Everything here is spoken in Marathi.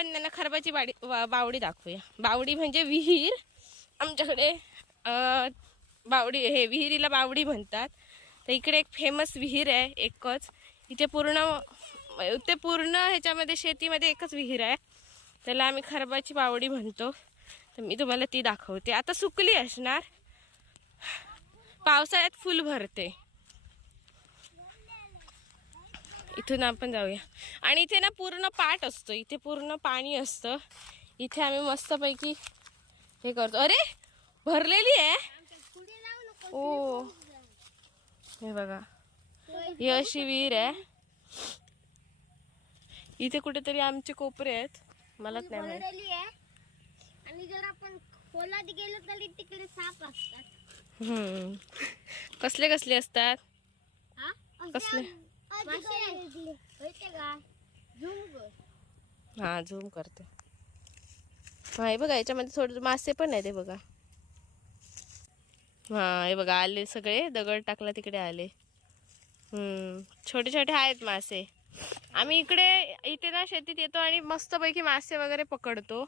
आपण त्यांना खरबाची बावडी दाखवूया. बावडी म्हणजे विहीर. आमच्याकडे बावडी, हे विहिरीला बावडी म्हणतात. तर इकडे एक फेमस विहीर आहे एकच. इथे पूर्ण ह्याच्यामध्ये शेतीमध्ये एकच विहीर आहे, त्याला आम्ही खरबाची बावडी म्हणतो. तर मी तुम्हाला ती दाखवते. आता सुकली असणार, पावसाळ्यात फुल भरते. इथून आपण जाऊया. आणि इथे ना पूर्ण पाट असतो, इथे पूर्ण पाणी असतं. इथे आम्ही मस्तपैकी हे करतो. अरे भरलेली आहे. ओ हे बघा, ही अशी विहीर आहे. इथे कुठेतरी आमचे कोपरे आहेत, मलाच नाही माहिती. आणि जर आपण खोलात गेलो तर तिकडे साप असतात. कसले कसले असतात? कसले? हा झूम करते. हा हे बघा, याच्यामध्ये थोडे मासे पण आहेत. हे बघा, हा हे बघा आले सगळे. दगड टाकला तिकडे आले. छोटे छोटे आहेत मासे. आम्ही इथे ना शेतीत येतो आणि मस्तपैकी मासे वगैरे पकडतो.